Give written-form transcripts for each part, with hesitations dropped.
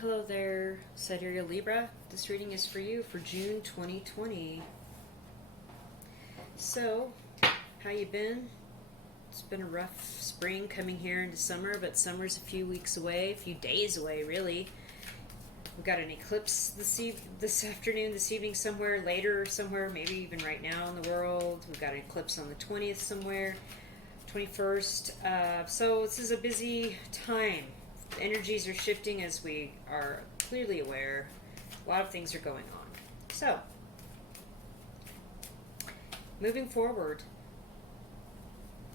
Hello there, sidereal Libra. This reading is for you for June 2020. So, how you been? It's been a rough spring coming here into summer, but summer's a few weeks away, a few days away, really. We've got an eclipse this afternoon, this evening, somewhere later, somewhere, maybe even right now in the world. We've got an eclipse on the 20th somewhere, 21st. So this is a busy time. The energies are shifting, as we are clearly aware. A lot of things are going on. So, moving forward,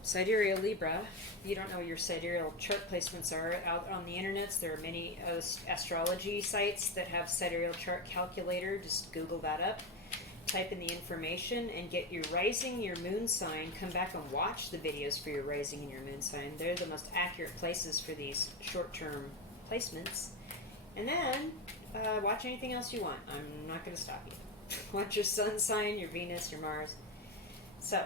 sidereal Libra. If you don't know what your sidereal chart placements are, out on the internets, there are many astrology sites that have sidereal chart calculator. Just Google that up, type in the information, and get your rising, your moon sign. Come back and watch the videos for your rising and your moon sign. They're the most accurate places for these short-term placements. And then watch anything else you want. I'm not going to stop you. Watch your sun sign, your Venus, your Mars. So,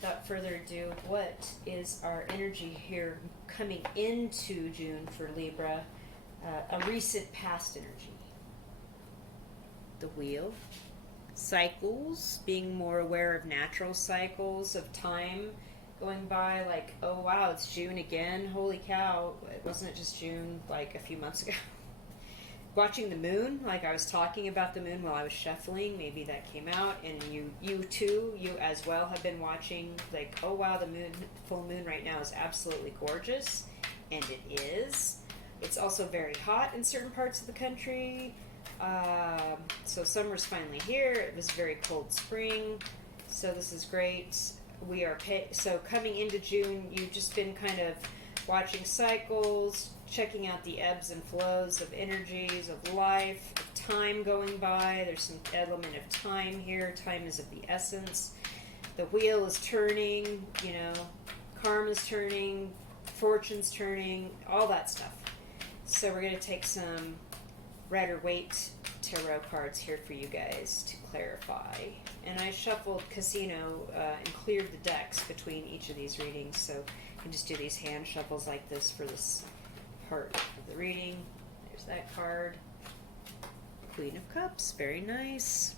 without further ado, what is our energy here coming into June for Libra? A recent past energy. The wheel. Cycles, being more aware of natural cycles of time going by, like, oh wow, it's June again, holy cow, wasn't it just June like a few months ago? Watching the moon, like I was talking about the moon while I was shuffling, maybe that came out, and you too, you as well have been watching, like, oh wow, the moon, full moon right now is absolutely gorgeous, and it is. It's also very hot in certain parts of the country. So summer's finally here. It was a very cold spring, so this is great. We are so coming into June, you've just been kind of watching cycles, checking out the ebbs and flows of energies of life, of time going by. There's some element of time here. Time is of the essence. The wheel is turning, you know, karma's turning, fortune's turning, all that stuff. So we're going to take some Rider-Waite tarot cards here for you guys to clarify. And I shuffled Casino and cleared the decks between each of these readings, so you can just do these hand shuffles like this for this part of the reading. There's that card. Queen of Cups, very nice.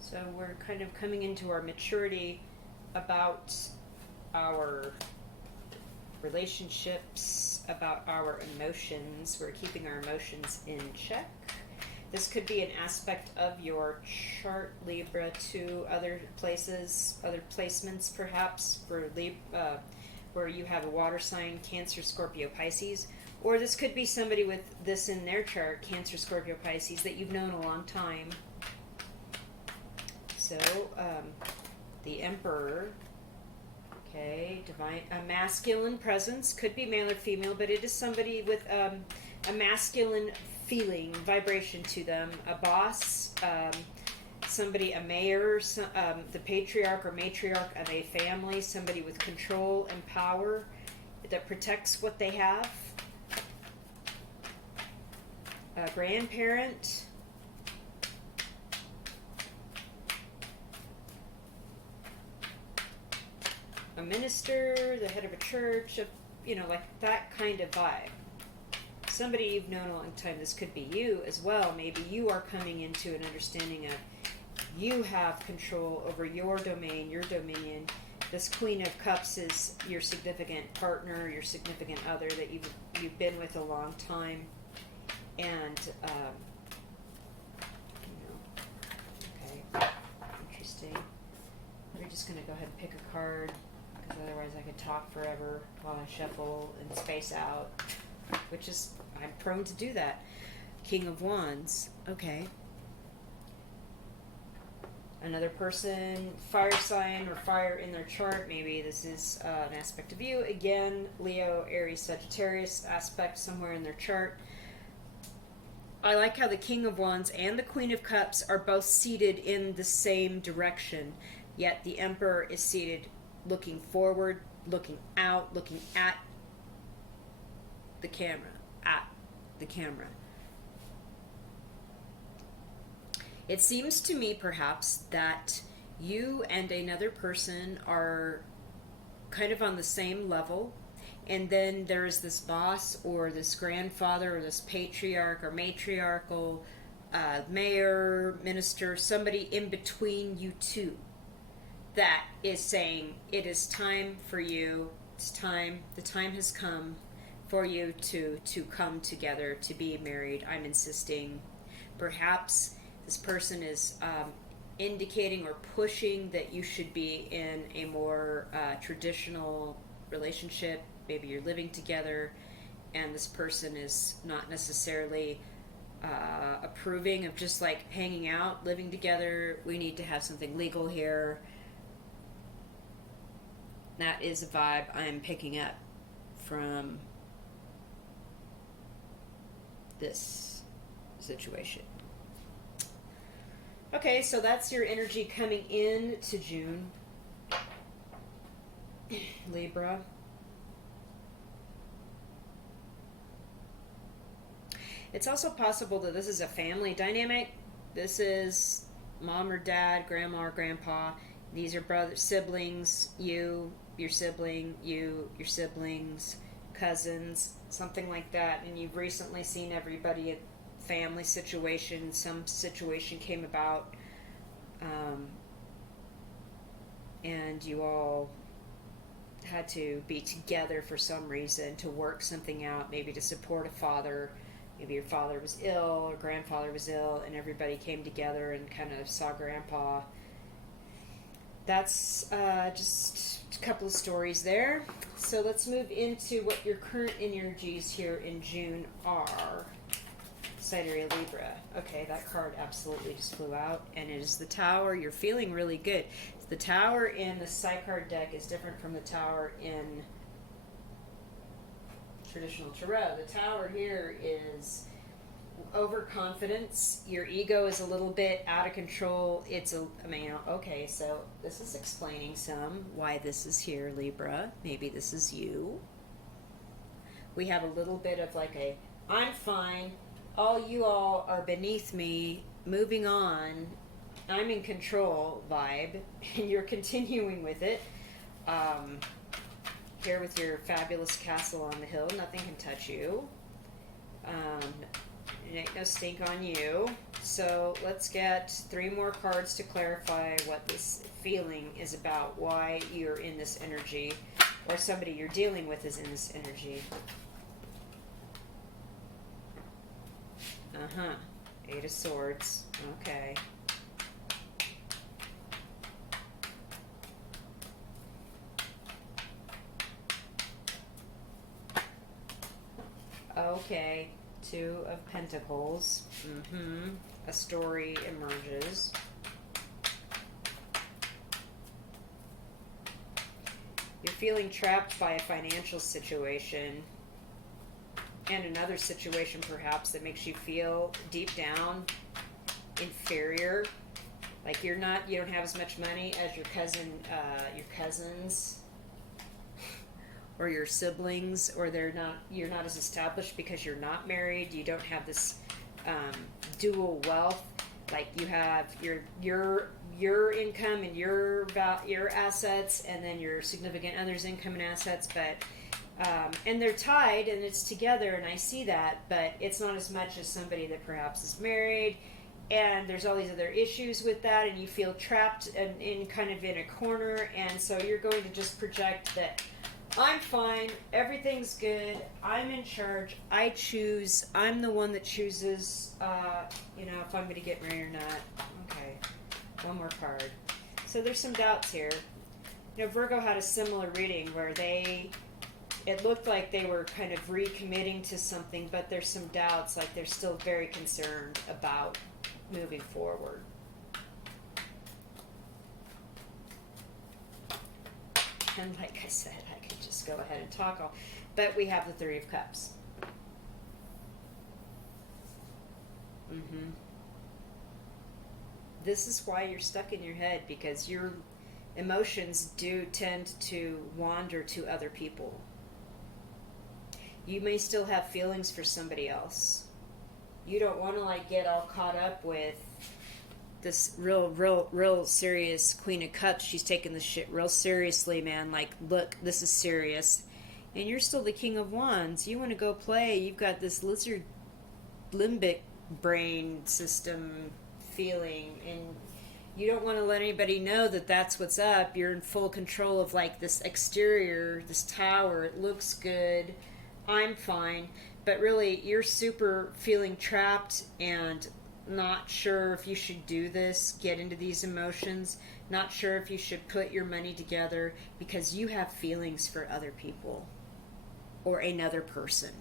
So we're kind of coming into our maturity about our relationships, about our emotions. We're keeping our emotions in check. This could be an aspect of your chart, Libra, to other places, other placements perhaps, for Libra, where you have a water sign, Cancer, Scorpio, Pisces. Or this could be somebody with this in their chart, Cancer, Scorpio, Pisces, that you've known a long time. So, the Emperor. Okay, divine, a masculine presence, could be male or female, but it is somebody with a masculine feeling, vibration to them. A boss, somebody, a mayor, the patriarch or matriarch of a family, somebody with control and power that protects what they have. A grandparent. A minister, the head of a church, you know, like that kind of vibe. Somebody you've known a long time. This could be you as well. Maybe you are coming into an understanding of you have control over your domain, your dominion. This Queen of Cups is your significant partner, your significant other that you've been with a long time. And, okay, interesting. We're just going to go ahead and pick a card, because otherwise I could talk forever while I shuffle and space out, which is, I'm prone to do that. King of Wands. Okay. Another person, fire sign or fire in their chart. Maybe this is an aspect of you. Again, Leo, Aries, Sagittarius aspect somewhere in their chart. I like how the King of Wands and the Queen of Cups are both seated in the same direction, yet the Emperor is seated looking forward, looking out, looking at the camera, It seems to me, perhaps, that you and another person are kind of on the same level. And then there is this boss or this grandfather or this patriarch or matriarchal mayor, minister, somebody in between you two that is saying, it is time for you, it's time, the time has come for you to come together, to be married. I'm insisting. Perhaps this person is indicating or pushing that you should be in a more traditional relationship. Maybe you're living together and this person is not necessarily approving of just like hanging out, living together. We need to have something legal here. That is a vibe I'm picking up from this situation. Okay, so that's your energy coming in to June, Libra. It's also possible that this is a family dynamic. This is mom or dad, grandma or grandpa. These are brothers, siblings, you, your sibling, you, your siblings, cousins, something like that. And you've recently seen everybody at family situation. Some situation came about, and you all had to be together for some reason to work something out, maybe to support a father. Maybe your father was ill or grandfather was ill, and everybody came together and kind of saw grandpa. That's just a couple of stories there. So let's move into what your current energies here in June are. Sidereal Libra. Okay, that card absolutely just flew out, and it is the Tower. You're feeling really good. The Tower in the side card deck is different from the Tower in traditional tarot. The Tower here is overconfidence. Your ego is a little bit out of control. Okay, so this is explaining why this is here, Libra. Maybe this is you. We have a little bit of like a, I'm fine, you all are beneath me, moving on, I'm in control vibe, and you're continuing with it. Here with your fabulous castle on the hill, nothing can touch you. It ain't no stink on you. So let's get 3 more cards to clarify what this feeling is about, why you're in this energy, or somebody you're dealing with is in this energy. Eight of Swords. Okay. Okay, 2 of Pentacles. A story emerges. You're feeling trapped by a financial situation and another situation perhaps that makes you feel deep down inferior. Like you don't have as much money as your cousins or your siblings, or you're not as established because you're not married. You don't have this dual wealth. Like you have your income and your assets, and then your significant other's income and assets, but and they're tied and it's together, and I see that, but it's not as much as somebody that perhaps is married, and there's all these other issues with that, and you feel trapped and in kind of in a corner, and so you're going to just project that I'm fine, everything's good, I'm in charge, I choose, I'm the one that chooses, if I'm going to get married or not. Okay, one more card. So there's some doubts here. Virgo had a similar reading where it looked like they were kind of recommitting to something, but there's some doubts, like they're still very concerned about moving forward. And like I said, I could just go ahead and talk but we have the 3 of Cups. This is why you're stuck in your head, because your emotions do tend to wander to other people. You may still have feelings for somebody else. You don't want to get all caught up with this real serious Queen of Cups. She's taking this shit real seriously, man. Look, this is serious. and you're still the King of Wands. You want to go play. You've got this lizard limbic brain system feeling, and you don't want to let anybody know that that's what's up. You're in full control of like this exterior, this tower. It looks good. I'm fine. But really, you're super feeling trapped and not sure if you should do this, get into these emotions, not sure if you should put your money together because you have feelings for other people or another person.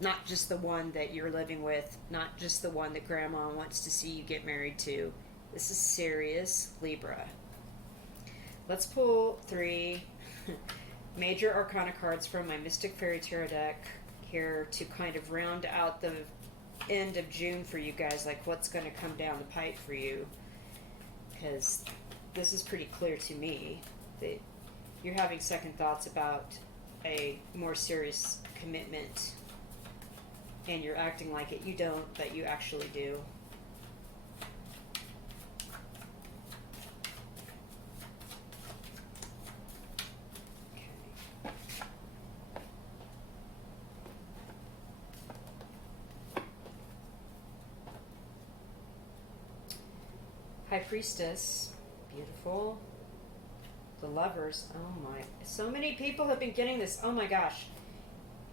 Not just the one that you're living with, not just the one that grandma wants to see you get married to. This is serious, Libra. Let's pull 3 major arcana cards from my Mystic Fairy Tarot deck here to kind of round out the end of June for you guys, like what's going to come down the pipe for you, because this is pretty clear to me that you're having second thoughts about a more serious commitment, and you're acting like it. You don't, but you actually do. High Priestess, beautiful. The Lovers, oh my, so many people have been getting this, oh my gosh.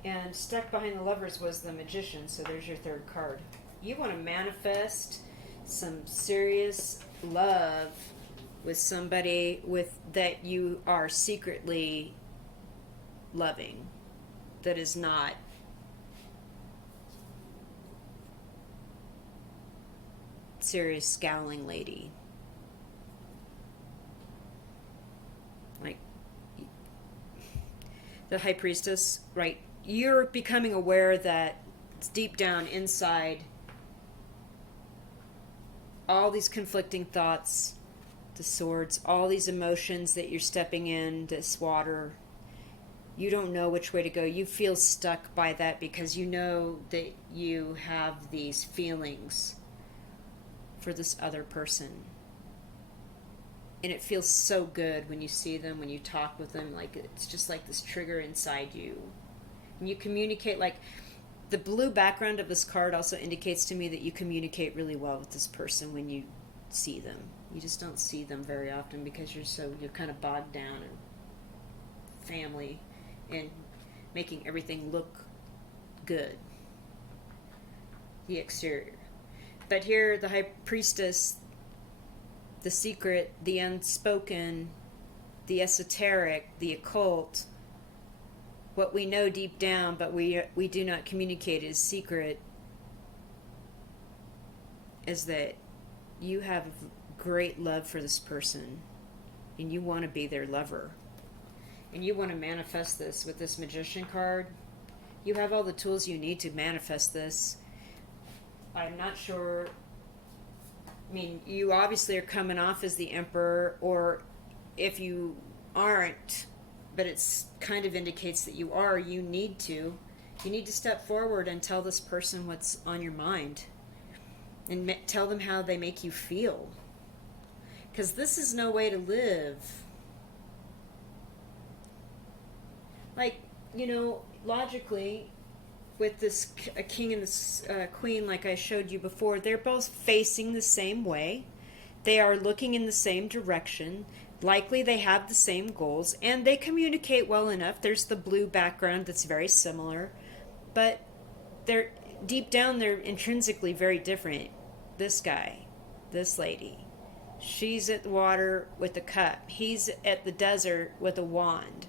And stuck behind the Lovers was the Magician, so there's your 3rd card. You want to manifest some serious love with somebody that you are secretly loving, that is not serious scowling lady. Like the High Priestess, right? You're becoming aware that it's deep down inside all these conflicting thoughts, the swords, all these emotions that you're stepping in, this water. You don't know which way to go. You feel stuck by that because you know that you have these feelings for this other person. And it feels so good when you see them, when you talk with them, like it's just like this trigger inside you. And you communicate, like the blue background of this card also indicates to me that you communicate really well with this person when you see them. You just don't see them very often because you're kind of bogged down in family and making everything look good, the exterior. But here, the High Priestess, the secret, the unspoken, the esoteric, the occult, what we know deep down but we do not communicate is secret, is that you have great love for this person and you want to be their lover. And you want to manifest this with this Magician card. You have all the tools you need to manifest this. I'm not sure. I mean, you obviously are coming off as the Emperor, or if you aren't, but it's kind of indicates that you are, you need to step forward and tell this person what's on your mind and tell them how they make you feel. Because this is no way to live. Like, logically, with this a king and this queen, like I showed you before, they're both facing the same way. They are looking in the same direction. Likely they have the same goals, and they communicate well enough. There's the blue background that's very similar, but they're deep down, they're intrinsically very different. This guy, this lady, she's at the water with a cup. He's at the desert with a wand.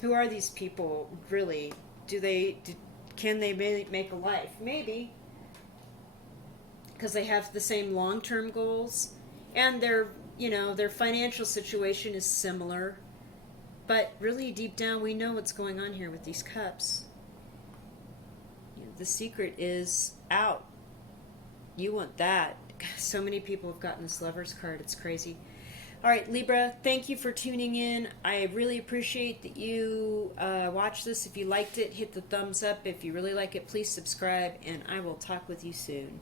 Who are these people, really? Can they make a life? Maybe. Because they have the same long-term goals, and their financial situation is similar. But really, deep down, we know what's going on here with these cups. The secret is out. You want that. So many people have gotten this Lover's card. It's crazy. All right, Libra, thank you for tuning in. I really appreciate that you watched this. If you liked it, hit the thumbs up. If you really like it, please subscribe, and I will talk with you soon.